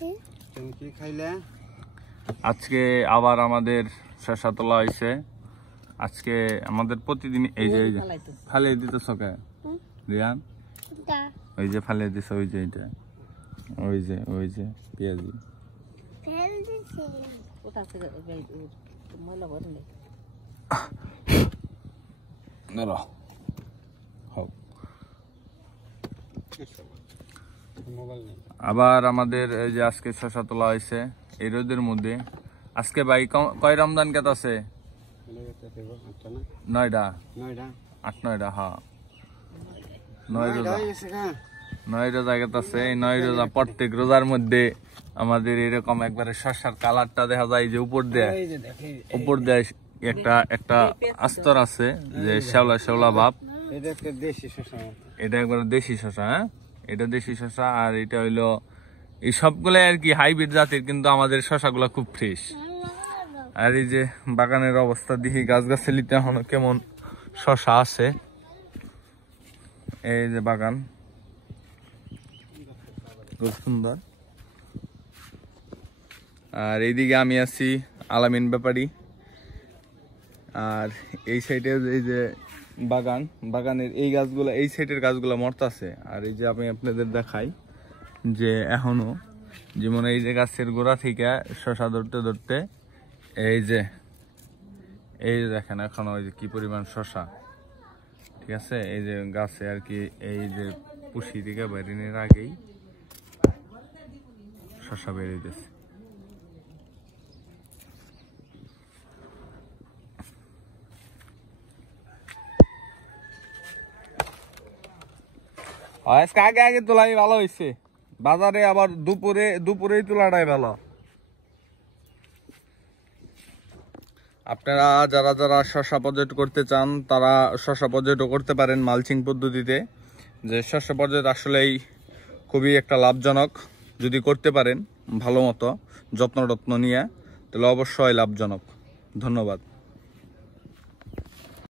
তুমি কি খাইলে? আজকে আবার আমাদের শসা তোলা হয়েছে। আজকে আমাদের প্রতিদিন এই যে ফালিয়ে দিতে সকে রিয়ান, ওই যে ফালিয়ে দিছে, ওই যে এটা, ওই যে পেঁয়াজি আবার আমাদের এই যে আজকে শসা তোলা হয়েছে এই রোদের মধ্যে। আজকে ভাই কয় রমজান কেত আছে? 9টা 8-9টা, হ্যাঁ 9 রোজা, 9 রোজা কেত আছে। এই 9 রোজা প্রত্যেক রোজার মধ্যে আমাদের এরকম একবারে শসার কালারটা দেখা যায় যে উপর দিয়ে একটা আস্তর আছে যে শ্যাওলা ভাব। এটা একবার দেশি শসা, হ্যাঁ এটা দেশি শসা। আর এটা হইলো এই সবগুলো আর কি হাইব্রিড জাতের, কিন্তু আমাদের শসাগুলো খুব ফ্রেশ। আর এই যে বাগানের অবস্থা দেখি, গাছগাছালিতে এখনো কেমন শসা আছে। এই যে বাগান খুব সুন্দর। আর এইদিকে আমি আছি আলামিন ব্যাপারী। আর এই সাইডে এই যে বাগানের এই গাছগুলো, এই সাইডের গাছগুলো মরতাছে। আর এই যে আমি আপনাদের দেখাই যে এখনো যেমন এই যে গাছের গোড়া থেকে শসা ধরতে এই যে দেখেন এখনো ওই যে কি পরিমাণ শসা, ঠিক আছে। এই যে গাছে আর কি এই যে পুষি থেকে বেরিনের আগেই শসা বেরিয়েছে। আজকে আগে তোলাই ভালো হয়েছে, বাজারে আবার দুপুরেই তোলাটাই ভালো। আপনারা যারা শসা প্রজেক্ট করতে চান তারা শসা প্রজেক্টও করতে পারেন মালচিং পদ্ধতিতে। যে শসা প্রজেক্ট আসলেই খুবই একটা লাভজনক, যদি করতে পারেন ভালো মতো যত্ন নিয়ে, তাহলে অবশ্যই লাভজনক। ধন্যবাদ।